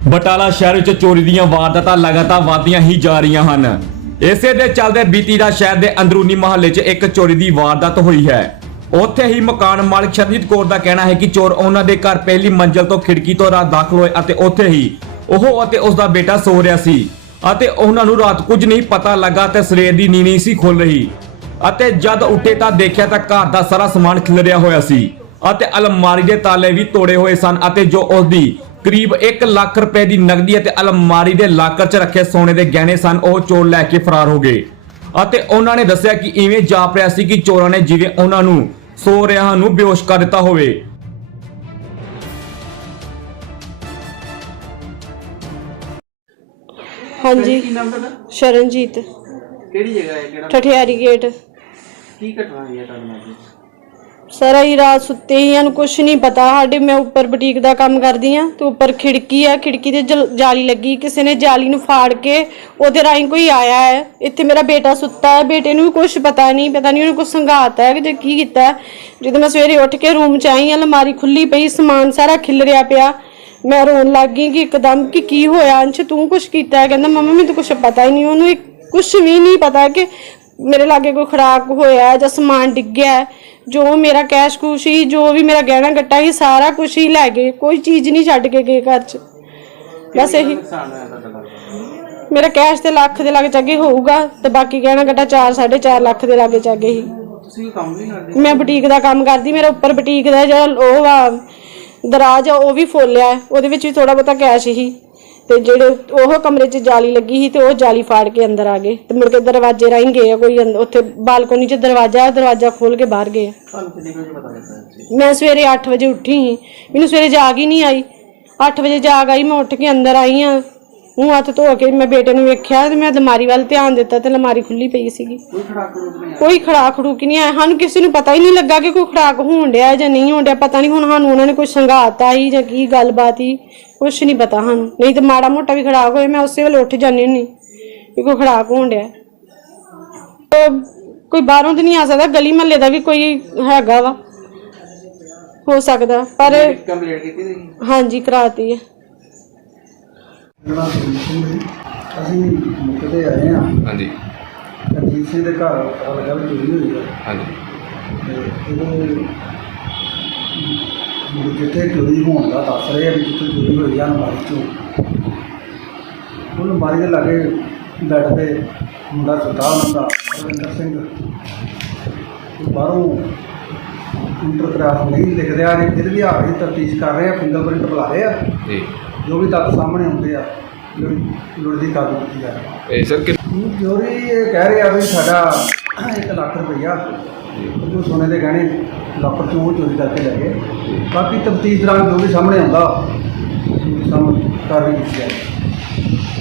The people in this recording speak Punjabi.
ਬਟਾਲਾ ਸ਼ਹਿਰ ਵਿੱਚ ਚੋਰੀ ਦੀਆਂ ਵਾਰਦਾਤਾਂ ਲਗਾਤਾਰ ਵਧਦੀਆਂ ਹੀ ਜਾ ਰਹੀਆਂ ਹਨ। ਇਸੇ ਦੇ ਚੱਲਦੇ ਬੀਤੀ ਦਾ ਸ਼ਹਿਰ ਦੇ ਅੰਦਰੂਨੀ ਮਹੱਲੇ 'ਚ ਇੱਕ ਚੋਰੀ ਦੀ ਵਾਰਦਾਤ ਹੋਈ ਹੈ। ਉੱਥੇ ਹੀ ਮਕਾਨ ਮਾਲਕ ਸ਼ਰਨਜੀਤ ਕੌਰ ਦਾ ਕਹਿਣਾ ਹੈ ਕਿ ਚੋਰ ਉਹਨਾਂ ਦੇ ਘਰ ਪਹਿਲੀ ਮੰਜ਼ਲ ਤੋਂ ਖਿੜਕੀ ਤੋਂ ਰਾਤ ਦਾਖਲ ਹੋਏ ਅਤੇ ਉੱਥੇ ਹੀ ਉਹ ਅਤੇ ਉਸ ਦਾ ਬੇਟਾ ਸੋ ਰਿਹਾ ਸੀ ਅਤੇ ਉਹਨਾਂ ਨੂੰ ਰਾਤ ਕੁਝ ਨਹੀਂ ਪਤਾ ਲੱਗਾ ਤੇ ਸਵੇਰ ਦੀ ਨੀਂਦ ਨਹੀਂ ਸੀ ਖੁੱਲ ਰਹੀ। ਅਤੇ ਜਦ ਉੱਠੇ ਤਾਂ ਦੇਖਿਆ ਤਾਂ ਘਰ ਦਾ ਸਾਰਾ ਸਮਾਨ ਖਿਲਰਿਆ ਹੋਇਆ ਸੀ ਅਤੇ ਅਲਮਾਰੀ ਦੇ ਤਾਲੇ ਵੀ ਤੋੜੇ ਹੋਏ ਸਨ ਅਤੇ ਜੋ ਉਸ ਦੀ ਕਰੀਬ 1 ਲੱਖ ਰੁਪਏ ਦੀ ਨਕਦੀ ਅਤੇ ਅਲਮਾਰੀ ਦੇ ਲਾਕਰ 'ਚ ਰੱਖੇ ਸੋਨੇ ਦੇ ਗਹਿਣੇ ਸਨ ਉਹ ਚੋਰ ਲੈ ਕੇ ਫਰਾਰ ਹੋ ਗਏ। ਅਤੇ ਉਹਨਾਂ ਨੇ ਦੱਸਿਆ ਕਿ ਇਵੇਂ ਜਾਪ ਰਿਹਾ ਸੀ ਕਿ ਚੋਰਾਂ ਨੇ ਜਿਵੇਂ ਉਹਨਾਂ ਨੂੰ ਸੋ ਰਿਹਾ ਨੂੰ ਬੇਹੋਸ਼ ਕਰ ਦਿੱਤਾ ਹੋਵੇ। ਹਾਂਜੀ। ਕੀ ਨਾਮ ਤੁਹਾਡਾ? ਸ਼ਰਨਜੀਤ। ਕਿਹੜੀ ਜਗ੍ਹਾ ਹੈ? ਕਿਹੜਾ ਠਠਿਆਰੀ ਗੇਟ। ਕੀ ਘਟਨਾ ਹੋਈ ਹੈ ਤੁਹਾਡੇ ਨਾਲ ਜੀ? ਸਰ ਅਸੀਂ ਰਾਤ ਸੁੱਤੇ ਹੀ ਸਾਨੂੰ ਕੁਝ ਨਹੀਂ ਪਤਾ ਸਾਡੇ, ਮੈਂ ਉੱਪਰ ਬੁਟੀਕ ਦਾ ਕੰਮ ਕਰਦੀ ਆ ਤੇ ਉੱਪਰ ਖਿੜਕੀ ਆ, ਖਿੜਕੀ ਤੇ ਜਲ- ਜਾਲੀ ਲੱਗੀ, ਕਿਸੇ ਨੇ ਜਾਲੀ ਨੂੰ ਫਾੜ ਕੇ ਉਹਦੇ ਰਾਹੀਂ ਕੋਈ ਆਇਆ ਹੈ ਇੱਥੇ ਮੇਰਾ ਬੇਟਾ ਸੁੱਤਾ ਹੈ, ਬੇਟੇ ਨੂੰ ਵੀ ਕੁਛ ਪਤਾ ਨਹੀਂ ਪਤਾ ਨਹੀਂ ਉਹਨੂੰ ਕੁਛ ਸੰਘਾਤਾ ਹੈ ਕਿ ਜੇ ਕੀ ਕੀਤਾ ਹੈ। ਜਦੋਂ ਮੈਂ ਸਵੇਰੇ ਉੱਠ ਕੇ ਰੂਮ ਚ ਆਈ ਅਲਮਾਰੀ ਖੁੱਲੀ ਪਈ, ਸਮਾਨ ਸਾਰਾ ਖਿਲਰਿਆ ਪਿਆ ਮੈਂ ਰੋਣ ਲੱਗ ਗਈ ਕਿ ਇੱਕਦਮ ਕਿ ਕੀ ਹੋਇਆ, ਅੰਸ਼ ਤੂੰ ਕੁਛ ਕੀਤਾ ਹੈ ਕਹਿੰਦਾ, ਮੰਮਾ, ਮੈਨੂੰ ਤਾਂ ਕੁਝ ਪਤਾ ਹੀ ਨਹੀਂ, ਉਹਨੂੰ ਕੁਛ ਵੀ ਨਹੀਂ ਪਤਾ ਕਿ ਮੇਰੇ ਲਾਗੇ ਕੋਈ ਖਰਾਕ ਹੋਇਆ ਹੈ ਜਾਂ ਸਮਾਨ ਡਿੱਗਿਆ ਹੈ। ਜੋ ਮੇਰਾ ਕੈਸ਼ ਕੁਸ਼ ਸੀ ਜੋ ਵੀ ਮੇਰਾ ਗਹਿਣਾ ਗੱਟਾ ਸੀ ਸਾਰਾ ਕੁਝ ਹੀ ਲੈ ਗਏ। ਕੋਈ ਚੀਜ਼ ਨਹੀਂ ਛੱਡ ਕੇ ਗਏ ਘਰ 'ਚ। ਬਸ ਇਹੀ। ਮੇਰਾ ਕੈਸ਼ ਤੇ ਲੱਖ ਦੇ ਲਾਗੇ ਚਾਗੇ ਹੋਊਗਾ ਤੇ ਬਾਕੀ ਗਹਿਣਾ ਗੱਟਾ 4 4.5 ਲੱਖ ਦੇ ਲਾਗੇ ਚਾਗੇ ਹੀ ਤੁਸੀਂ ਵੀ ਕੰਮ ਨਹੀਂ ਕਰਦੇ? ਮੈਂ ਬੁਟੀਕ ਦਾ ਕੰਮ ਕਰਦੀ ਮੇਰਾ ਉੱਪਰ ਬੁਟੀਕ ਦਾ ਜਿਹੜਾ ਉਹ ਵਾ ਦਰਾਜ ਆ ਉਹ ਵੀ ਫੋਲਿਆ ਹੈ। ਉਹਦੇ ਵਿੱਚ ਵੀ ਥੋੜਾ ਬਹੁਤਾ ਕੈਸ਼ ਹੀ। ਤੇ ਜਿਹੜੇ ਉਹ ਕਮਰੇ 'ਚ ਜਾਲੀ ਲੱਗੀ ਸੀ ਤੇ ਉਹ ਜਾਲੀ ਫਾੜ ਕੇ ਅੰਦਰ ਆ ਗਏ ਤੇ ਮੁੜ ਕੇ ਦਰਵਾਜ਼ੇ ਰਾਹੀਂ ਗਏ ਆ ਕੋਈ ਅੰਦ- ਉੱਥੇ ਬਾਲਕੋਨੀ 'ਚ ਦਰਵਾਜ਼ਾ ਹੈ, ਦਰਵਾਜ਼ਾ ਖੋਲ ਕੇ ਬਾਹਰ ਗਏ ਆ। ਤੁਹਾਨੂੰ ਕਿੰਨੇ ਕੁ ਵਜੇ ਪਤਾ ਲੱਗਾ ਜੀ ਮੈਂ ਸਵੇਰੇ 8 ਵਜੇ ਉੱਠੀ ਸੀ। ਮੈਨੂੰ ਸਵੇਰੇ ਜਾਗ ਹੀ ਨਹੀਂ ਆਈ। 8 ਵਜੇ ਜਾਗ ਆਈ ਮੈਂ ਉੱਠ ਕੇ ਅੰਦਰ ਆਈ ਆ ਮੂੰਹ ਹੱਥ ਧੋ ਕੇ ਮੈਂ ਬੇਟੇ ਨੂੰ ਵੇਖਿਆ ਤੇ ਮੈਂ ਅਲਮਾਰੀ ਵੱਲ ਧਿਆਨ ਦਿੱਤਾ ਤੇ ਅਲਮਾਰੀ ਖੁੱਲੀ ਪਈ ਸੀਗੀ। ਕੋਈ ਖੜਾਕ ਨਹੀਂ ਆਇਆ? ਕੋਈ ਖੜਾ ਖੜੂਕ ਨਹੀਂ ਆਇਆ। ਸਾਨੂੰ ਕਿਸੇ ਨੂੰ ਪਤਾ ਹੀ ਨਹੀਂ ਲੱਗਾ ਕਿ ਕੋਈ ਖੜਾਕ ਹੋਣ ਡਿਆ ਜਾਂ ਨਹੀਂ ਹੋਣ ਡਿਆ। ਪਤਾ ਨਹੀਂ ਹੁਣ ਸਾਨੂੰ ਉਹਨਾਂ ਨੇ ਕੋਈ ਸੰਘਾਤਾ ਹੀ ਜਾਂ ਕੀ ਗੱਲਬਾਤ ਹੀ। ਕੁਛ ਨਹੀਂ ਪਤਾ ਸਾਨੂੰ। ਨਹੀਂ ਤੇ ਮਾੜਾ ਮੋਟਾ ਵੀ ਖੜਾਕ ਹੋਏ ਮੈਂ ਉਸੇ ਵੇਲੇ ਉੱਠ ਜਾਂਦੀ ਹੁੰਨੀ ਕਿ ਕੋਈ ਖੜਾਕ ਹੋਣ ਡਿਆ। ਤੇ ਕੋਈ ਬਾਹਰੋਂ ਤੇ ਨਹੀਂ ਆ ਸਕਦਾ। ਗਲੀ ਮਹੱਲੇ ਦਾ ਵੀ ਕੋਈ ਹੈਗਾ ਵਾ। ਹੋ ਸਕਦਾ। ਪਰ ਕੰਪਲੀਟ ਕੀਤੀ ਤੁਸੀਂ? ਹਾਂਜੀ ਕਰਾਤੀ ਹੈ। ਸੁਰਜੀਤ ਸਿੰਘ ਜੀ। ਅਸੀਂ ਮੌਕੇ ਤੇ ਆਏ ਹਾਂ। ਹਾਂਜੀ। ਅਜੀਤ ਸਿੰਘ ਦੇ ਘਰ ਪਤਾ ਲੱਗਾ ਵੀ ਚੋਰੀ ਹੋਈ ਹੈ ਹਾਂਜੀ। ਤੇ ਇਹਦੇ ਵੀ ਜਿੱਥੇ ਚੋਰੀ ਹੋਣ ਦਾ ਦੱਸ ਰਹੇ ਆ ਵੀ ਜਿੱਥੇ ਚੋਰੀ ਹੋਈ ਆ ਅਲਮਾਰੀ ਚੋਂ ਅਲਮਾਰੀ ਦੇ ਲਾਗੇ ਬੈੱਡ ਤੇ ਮੁੰਡਾ ਸੁੱਤਾ ਉਹਨਾਂ ਦਾ ਰਵਿੰਦਰ ਸਿੰਘ। ਉਹ ਬਾਹਰੋਂ ਇੰਟਰਗ੍ਰਾਫ ਨਹੀਂ ਲਿਖ ਰਿਹਾ ਨੇ ਫਿਰ ਵੀ ਆ ਰਹੀ ਤਫਤੀਸ਼ ਕਰ ਰਹੇ ਆ ਫਿੰਗਰਪ੍ਰਿੰਟ ਬੁਲਾ ਰਹੇ ਆ। ਜੀ। ਜੋ ਵੀ ਤੱਥ ਸਾਹਮਣੇ ਆਉਂਦੇ ਆ ਲੁੜਦੀ ਕਾਬੂ ਕੀਤੀ ਜਾ ਰਹੀ ਇਹ ਸਰ ਕਿ ਜੋਰੀ ਇਹ ਕਹਿ ਰਿਹਾ ਵੀ ਸਾਡਾ 1 ਲੱਖ ਰੁਪਈਆ ਜੋ। ਸੋਨੇ ਦੇ ਗਹਿਣੇ ਲੱਖ ਚੋਂ ਉਹ ਚੋਰੀ ਕਰਕੇ ਲੈ ਗਏ। ਬਾਕੀ ਤਫਤੀਸ਼ ਦੌਰਾਨ ਜੋ ਵੀ ਸਾਹਮਣੇ ਆਉਂਦਾ ਸਾਹਮਣੇ ਕਾਰਵਾਈ ਕੀਤੀ ਜਾਏ